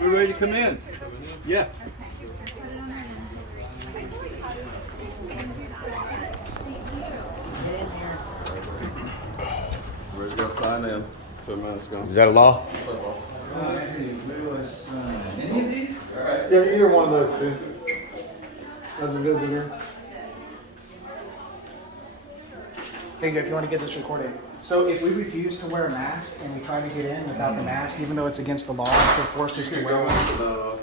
We're ready to come in. Yeah. Ready to go sign in. Put a mask on. Is that a law? Any of these? Yeah, either one of those two. As a visitor. There you go, if you want to get this recorded. So if we refuse to wear a mask and we try to get in without the mask, even though it's against the law, they'll force us to wear one.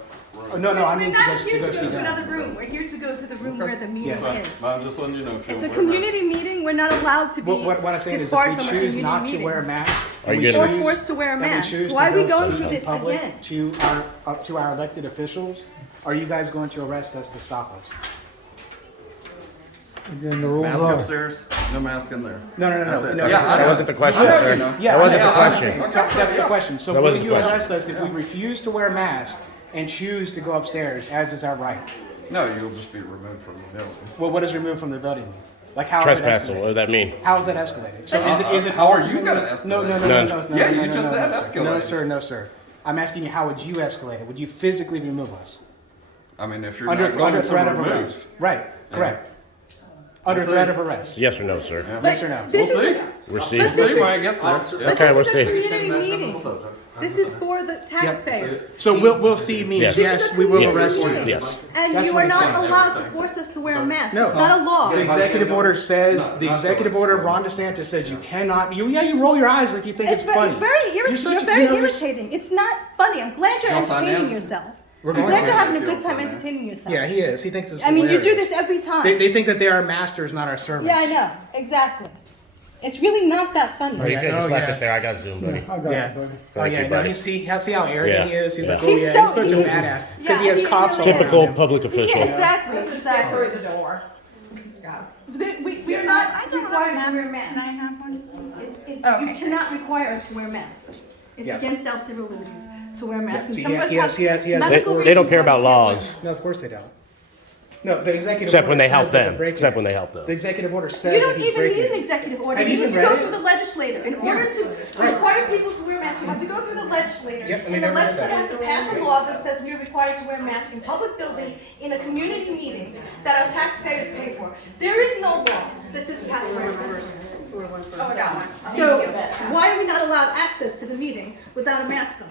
Oh, no, I We're mean not to here go to see go to them. another room. We're here to go to the room where the meeting is. I'm just letting you know if you It's a don't wear a mask. community meeting. We're not allowed to be What I'm saying is if disbarred we from a choose community not to meeting. wear a mask, Are you we getting- Or choose- forced to wear a and we mask. choose Why to are we go going speak through in this public again? to our elected officials, are you guys going to arrest us to stop us? Again, the rules Mask are. upstairs, no mask in there. No. That's it. no, Yeah, I That know. wasn't the question, I know sir. you know. Yeah, That wasn't I the question. understand. That's the question. So That will wasn't you the question. arrest us if we refuse to wear a mask and choose to go upstairs, as is our right? No, you'll just be removed from the building. Well, what does removed from the building mean? Like how is it Trespassing, what escalated? does that mean? How is that escalated? So is it how are you ultimately- gonna escalate? No, None. Yeah, no, you just said sir. escalate. No, sir. I'm asking you, how would you escalate it? Would you physically remove us? I mean, if you're Under not going threat to of remove. arrest. Right, correct. Under We'll threat see. of arrest. Yes or no, sir? Yes or no? This We'll is see. We're But seeing. this See is- when it gets there. Yeah. Okay, we'll this is see. a community meeting. This is for the taxpayers. So we'll see means Yes. yes, we will Yes. arrest you. Yes. And That's you what are he's not saying. allowed to force us to wear a mask. No. It's not a law. The executive order says, the executive order of Ron DeSantis says you cannot, you roll your eyes like you think it's funny. It's very irritating. You're very irritating. It's not funny. I'm glad you're Y'all sign entertaining in? yourself. We're I'm going glad to. you're having a If you good don't time sign in. entertaining yourself. Yeah, he is. He thinks it's I mean, you do hilarious. this every time. They think that they are masters, not our servants. Yeah, I know. Exactly. It's really not that funny. Oh, you could Oh, just left yeah. it there. I got Zoom, buddy. I got Yeah. you, buddy. Oh Thank yeah, you, no, buddy. see how arrogant he is. He's like, oh He's yeah, so he's such a evil. badass because Yeah, he has he cops all really around Typical him. public official. Yeah, exactly. Through Exactly. the door. This is guys. We are not required to wear masks. Can I have one? You Okay. cannot require us to wear masks. It's Yeah. against our civil liberties to wear masks. And See, some of us he has- have he has- medical They don't reasons care why about we can't wear laws. No, of course they don't. No, the executive Except order when they says help that they're them. breaking Except it. when they help them. The executive order says You that don't he's even breaking need an it. executive order. Have You you need to even go read it? through the legislator. In order to require people to wear masks, you have to go through the legislator. Yep, and they And the never did legislator that. has to pass a law that says we are required to wear masks in public buildings in a community meeting that our taxpayers pay for. There is no law that says we have to wear masks. Oh, I got one. So why are we not allowed access to the meeting without a mask on?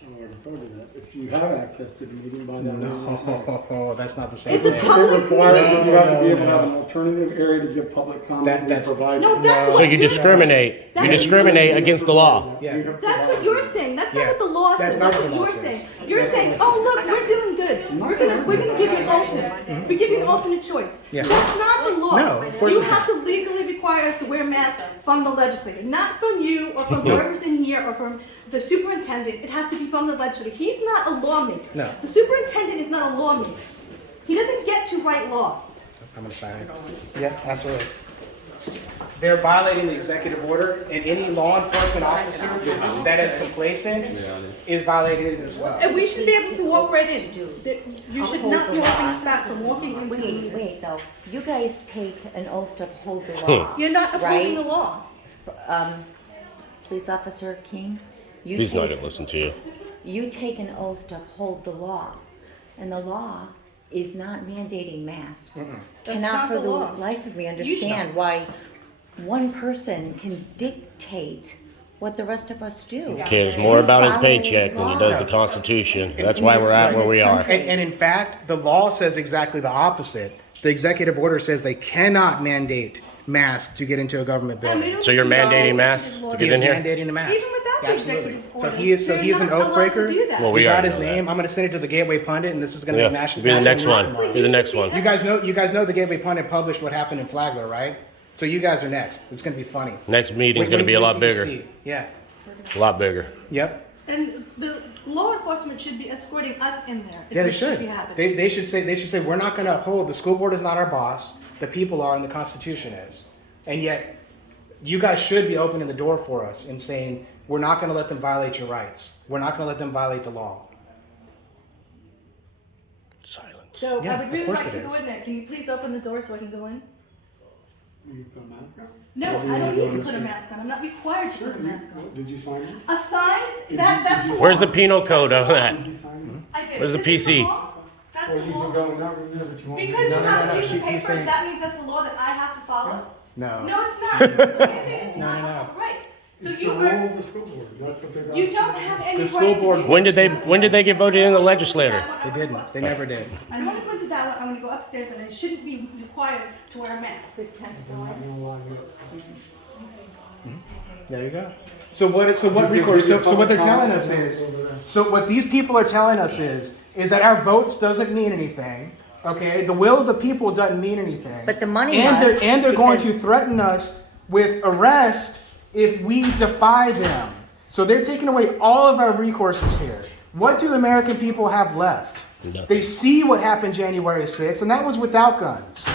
I already told you that. If you have access to the meeting by that. No, that's not the same It's a thing. public It requires that you have to be able to No. have an alternative area to give public comment. That's- provide. No, that's So what you you're discriminate. You That's- discriminate against the law. Yeah. You have to That's what provide. you're saying. That's Yeah. not what the law That's says. not That's what what the law you're says. saying. You're saying, oh look, we're doing good. We're gonna give you an alternate. We give you an alternate choice. Yeah. That's not the law. No, of course you it's have to legally require us to wear masks from the legislator, not from you or from whoever's in here or from the superintendent. It has to be from the legislator. He's not a lawmaker. No. The superintendent is not a lawmaker. He doesn't get to write laws. I'm gonna sign it. Yeah, absolutely. They're violating the executive order, and any law enforcement officer that is complacent is violating it as well. And we should be able to walk right in. You should not be holding us back from walking into the Wait, meeting. so you guys take an oath to uphold the law. You're not upholding Right. the law. Police Officer King, you He's not take, going to listen to you. you take an oath to uphold the law. And the law is not mandating masks. That's Cannot not for the the law. life of me understand why one person can dictate what the rest of us do. Cares more about his Follow paycheck than he does the laws. Constitution. That's why we're at where we are. And in fact, the law says exactly the opposite. The executive order says they cannot mandate masks to get into a government building. So you're mandating masks to He get is in here? mandating the mask. Even without the Absolutely. executive So order, he is they're an not oath allowed breaker. to do that. Well, We we got already his know that. name. I'm gonna send it to the Gateway Pundit, and this is gonna Yeah. be national. Be the next national one. news tomorrow. Be the next one. You guys know the Gateway Pundit published what happened in Flagler, right? So you guys are next. It's gonna be funny. Next meeting's Wait- going to be a wait lot till you bigger. see. Yeah. A lot bigger. Yep. And the law enforcement should be escorting us in there. is Yeah, they what should. be happening. They should say we're not going to uphold. The school board is not our boss. The people are, and the Constitution is. And yet, you guys should be opening the door for us and saying we're not going to let them violate your rights. We're not going to let them violate the law. Silence. So Yeah, I would of really course like it to go is. in there. Can you please open the door so I can go in? You put a mask on? No, Or do you I don't wanna need go to on put a the mask on. I'm not required to street? put a mask on. Did you sign it? A sign? That's the law. Where's the penal code on that? Did you sign I did. Where's the This is PC? law. That's it? Or the you can law. go in that room there, but you won't. Because you No, have no, a no, piece she- of paper, he's saying- that means that's the law that I have to follow? No. No, it's not. It's No, not. no, no. Right. So It's you the are, role of the school board. That's what they're. you don't have any The right school to board- do When did they that. get voted in the legislature? They didn't. They never did. I don't want to go into that one. I want to go upstairs and I shouldn't be required to wear a mask. I'm not gonna lie, yes. There you go. So what recourse? So what they're telling us is, so what these people are telling us is that our votes doesn't mean anything. Okay, the will of the people doesn't mean anything. But the money and must, they're going to because- threaten us with arrest if we defy them. So they're taking away all of our recourses here. What do the American people have left? Nothing. They see what happened January 6th, and that was without guns.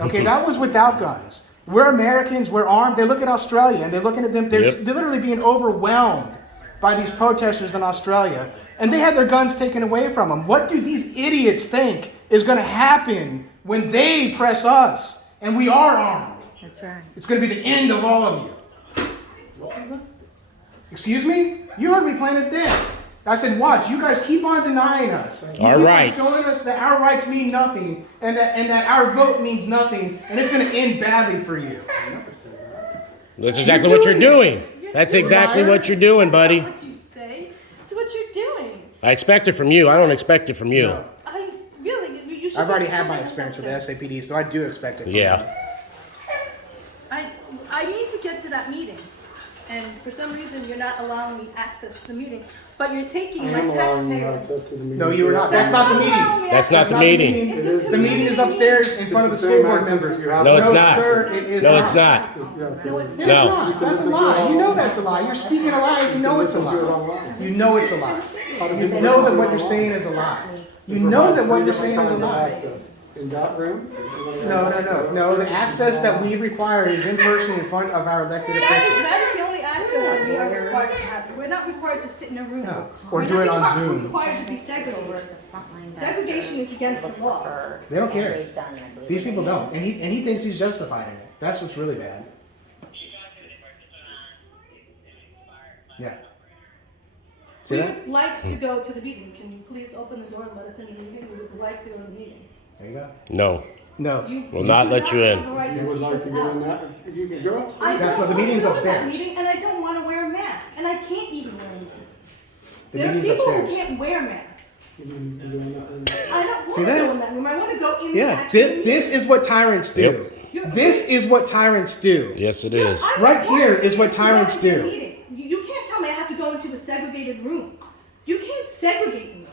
Okay, that was without guns. We're Americans, we're armed. They look at Australia and they're looking at them, they're Yep. literally being overwhelmed by these protesters in Australia. And they had their guns taken away from them. What do these idiots think is going to happen when they press us and we are armed? That's right. It's going to be the end of all of you. Excuse me? You heard me plain as day. I said, watch, you guys keep on denying us. You Our keep rights. on showing us that our rights mean nothing and that our vote means nothing, and it's going to end badly for you. That's exactly what you're doing. That's doing exactly it. what you're doing, buddy. What you say? It's what you're doing. I expect it from you. I don't expect it from you. No. I really, you should. I've already be had my holding experience with yourself the SAPD, so I do expect it from Yeah. you. I need to get to that meeting, and for some reason you're not allowing me access to the meeting, but you're taking I my am allowing you taxpayer. access to the meeting. No, you were not. That's not the meeting. allowing me That's not access. the meeting. It's a It is. The meeting is community upstairs in front of the It's the school same board access members. you have. No, it's no, not. sir, it is No, not. it's not. No, it's No, not. it's not. That's a lie. You know that's a lie. You're speaking a lie. You know it's a lie. You know it's a lie. You know that what you're saying is a lie. You know that what you're saying is a lie. In that room? No. The access that we require is in person in front of our elected officials. That is the only access that we are required to have. We're not required to sit in a room. No. Or We're do not it on required- Zoom. We're required to be segregated. Segregation is against the law. They don't care. These people don't. And he thinks he's justified in it. That's what's really bad. Yeah. See We that? would like to go to the meeting. Can you please open the door and let us in the meeting? We would like to go to the meeting. There you go. No. No. You Will do not let you in. have a right to You would keep like us to go in out. that? You can go I upstairs. That's don't what the wanna meeting's go to that upstairs. meeting, and I don't want to wear a mask, and I can't even wear a mask. The There are meeting's people who upstairs. can't wear masks. You can go in that room. I don't want See to that? go in that room. I want to go in the Yeah. actual This meeting. is what tyrants do. This is what tyrants do. Yes, it Yeah, is. I Right want here to is what get to tyrants the do. meeting. You can't tell me I have to go into a segregated room. You can't segregate me.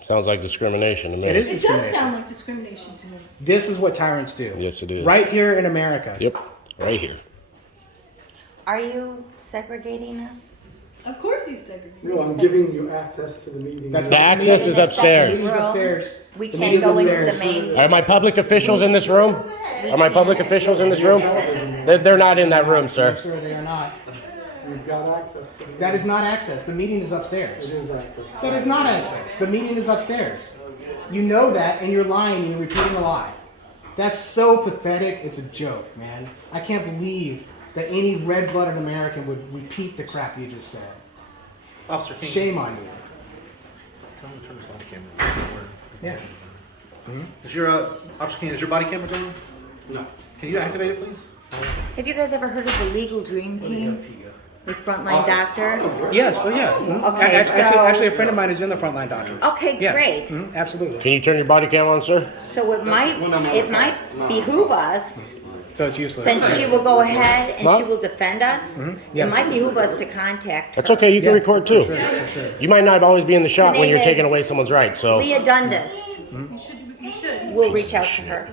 Sounds like discrimination to me. It is It does discrimination. sound like discrimination to me. This is what tyrants do. Yes, it is. Right here in America. Yep. Right here. Are you segregating us? Of course he's segregated. No, I'm giving you access to the meeting. That's The not access is The upstairs. meeting's upstairs. We The can't meeting's go into upstairs. the main. Are my public officials in this room? Are my public officials in this room? They're not in that room, sir. No, sir, they are not. You've got access to the meeting. That is not access. The meeting is It upstairs. is access. That is not access. The meeting is upstairs. You know that, and you're lying and you're repeating a lie. That's so pathetic. It's a joke, man. I can't believe that any red-blooded American would repeat the crap you just said. Officer King. Shame on you. Come and turn this body camera. Yeah. Is your Officer King? Is your body camera going? No. Can you activate it, please? Have you guys ever heard of the Legal Dream Team with frontline doctors? Yes. Oh, yeah. Mhm. Okay, Actually, so- a friend of mine is in the frontline doctor. Okay, Yeah. great. Mhm, absolutely. Can you turn your body cam on, sir? So it might behoove us, So it's useless. since she will go ahead and she Mom? will defend us, Yeah. it might behoove us to contact That's okay. You can Yeah, record too. For sure. You might not always be in the shot Her when you're name taking is away someone's rights. So Leah Dundas. You should. We'll reach out to her.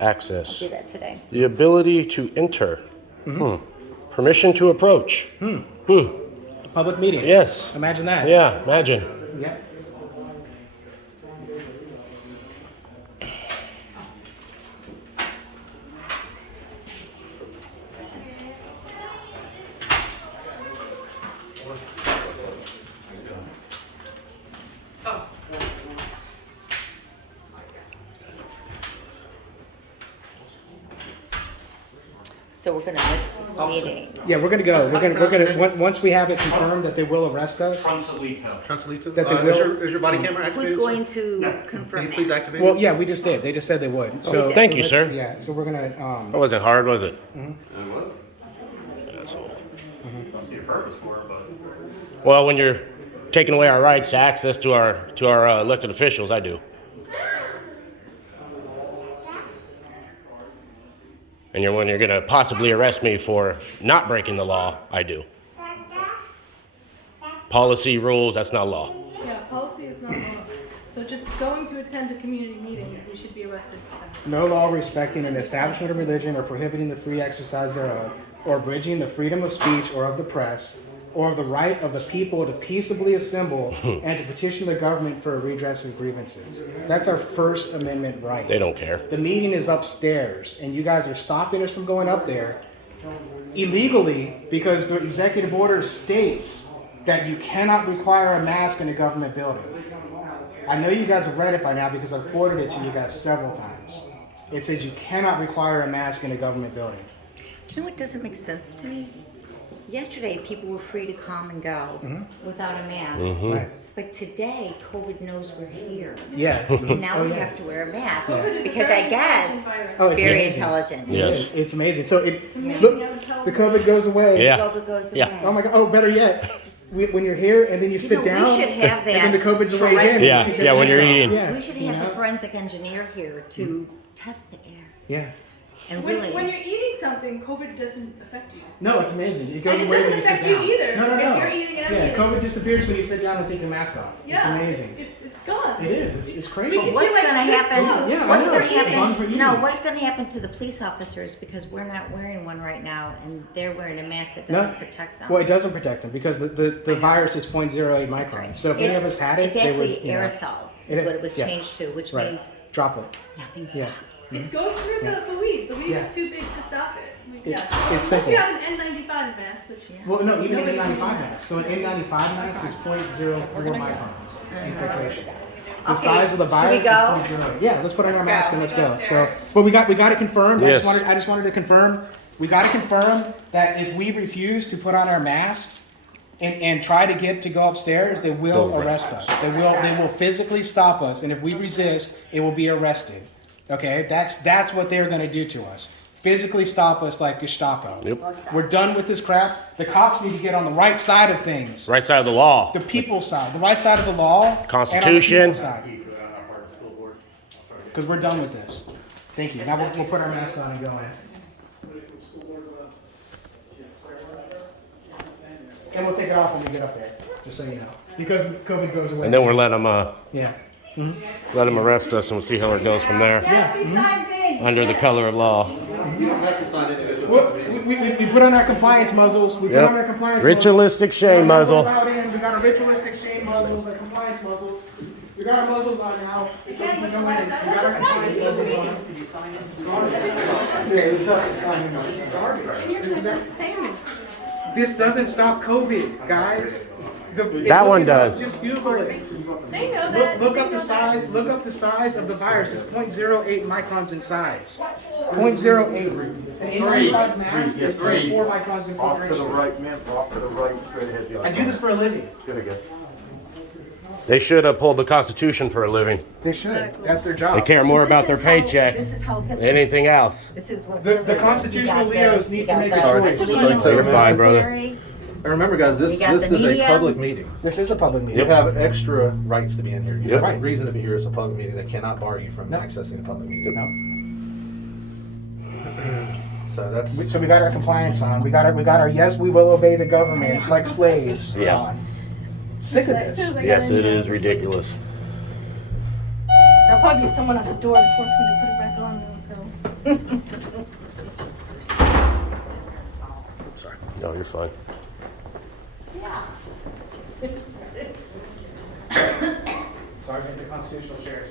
access, Do that today. the ability to enter, permission to approach. Public meeting. Yes. Imagine that. Yeah. Imagine. Yeah. So we're gonna miss this meeting. Yeah, we're gonna go. We're gonna once we have it confirmed that they will arrest us. Transalito? That they will- Is your body camera activated? Who's going sir? to Can confirm you it? please activate Well, it? yeah, we just did. They just said they would. So Thank you, let's- sir. Yeah, so we're gonna. That wasn't hard, was it? Well, when you're taking away our rights to access to our elected officials, I do. And when you're going to possibly arrest me for not breaking the law, I do. Policy, rules, that's not law. Yeah, policy is not law. So just going to attend a community meeting, we should be arrested for that. No law respecting an establishment of religion or prohibiting the free exercise thereof, or abridging the freedom of speech or of the press, or of the right of the people to peaceably assemble and to petition the government for a redress of grievances. That's our First Amendment right. They don't care. The meeting is upstairs, and you guys are stopping us from going up there illegally because the executive order states that you cannot require a mask in a government building. I know you guys have read it by now because I've quoted it to you guys several times. It says you cannot require a mask in a government building. Do you know what doesn't make sense to me? Yesterday, people were free to come and go without a mask. Right. But today, COVID knows we're here. Yeah. And now Oh, we yeah. have to wear a mask COVID is a because very I guess intelligent virus. Oh, it's very amazing. intelligent. Yes. It's amazing. So amazing look, how intelligent the COVID goes away. Yeah. COVID goes Yeah. away. Oh my God. Oh, better yet, when you're here and then you sit know, down, we should have and then the that COVID's away forensic- again. Yeah, and you take yeah, that when you're mask off. eating. Yeah. We should have a forensic engineer here to test the air. Yeah. And When really, you're eating something, COVID doesn't affect you. No, it's amazing. It goes And it away when doesn't you sit affect you down. either, No, no, if no. you're eating and I'm Yeah, eating. COVID disappears when you sit down and take your mask off. Yeah, It's amazing. It's gone. It is. It's crazy. We can what's be like going to this happen? close. Yeah, what's I going know. to It's fun for happen? eating. No, what's going to happen to the police officers because we're not wearing one right now, and they're wearing a mask that doesn't protect them. Well, it doesn't protect them because the virus is 0.08 microns. Right. So if any of us had it, it's they actually would, you know, aerosol is what it was yeah. changed to, which Right. means Droplet. nothing Yeah. stops. It goes through the weave. The weave Yeah. is too big to stop it. Like, It- yeah. it's Unless you simple. have an N95 mask, which Well, no, even an Nobody N95 can do mask. So an N95 mask is 0.04 microns infiltration. The Okay, size of the should virus we go? is 0.08. Yeah, let's put on our Let's mask go. and let's go. So, but we got it confirmed. Yes. I just wanted to confirm. We got to confirm that if we refuse to put on our masks and try to get to go upstairs, they will They'll arrest us. They will physically stop us, and if we resist, it will be arrested. Okay, that's what they're going to do to us. Physically stop us like Gestapo. Yep. We're done with this crap. The cops need to get on the right side of things. Right side of the law. The people's side. The right side of the law. Constitution. Because we're done with this. Thank you. Now we'll put our mask on and go in. And we'll take it off when we get up there, just so you know. Because COVID goes away. And then we'll let them Yeah. arrest us and we'll see how it goes from there. yes, we signed in. Under the color of law. You don't have to sign individually. Well, we put on our compliance muzzles. We put on our compliance muzzles. Ritualistic shame muzzle. We got our ritualistic shame muzzles, our compliance muzzles. We got our muzzles on now. So we can go in. We got our compliance muzzles on. This doesn't stop COVID, guys. That one does. Just Google it. They know that. Look up the size. Look up the size of the virus. It's 0.08 microns in size. 0.08. An N95 mask is 0.4 microns in Off to the filtration. right, man, off to the right, straight ahead. Yeah. I do this for a living. Good again. They should uphold the Constitution for a living. They should. That's their They job. care more about their paycheck This is how than anything else. This is what The constitutional Leos need to make a Sorry. choice. You're fine, brother. And remember, guys, this We got this the is a media. public meeting. This is a public You meeting. have extra rights to be in here. You Yep. have a reason to be here. It's a public meeting that cannot bar you from accessing a public meeting. So that's So we got our compliance on. We got our yes, we will obey the government like slaves Yeah. on. Sick of this. Yes, it is ridiculous. There'll probably be someone at the door to force me to put it back on. So. sorry. No, you're fine. Sergeant, the constitutional sheriff.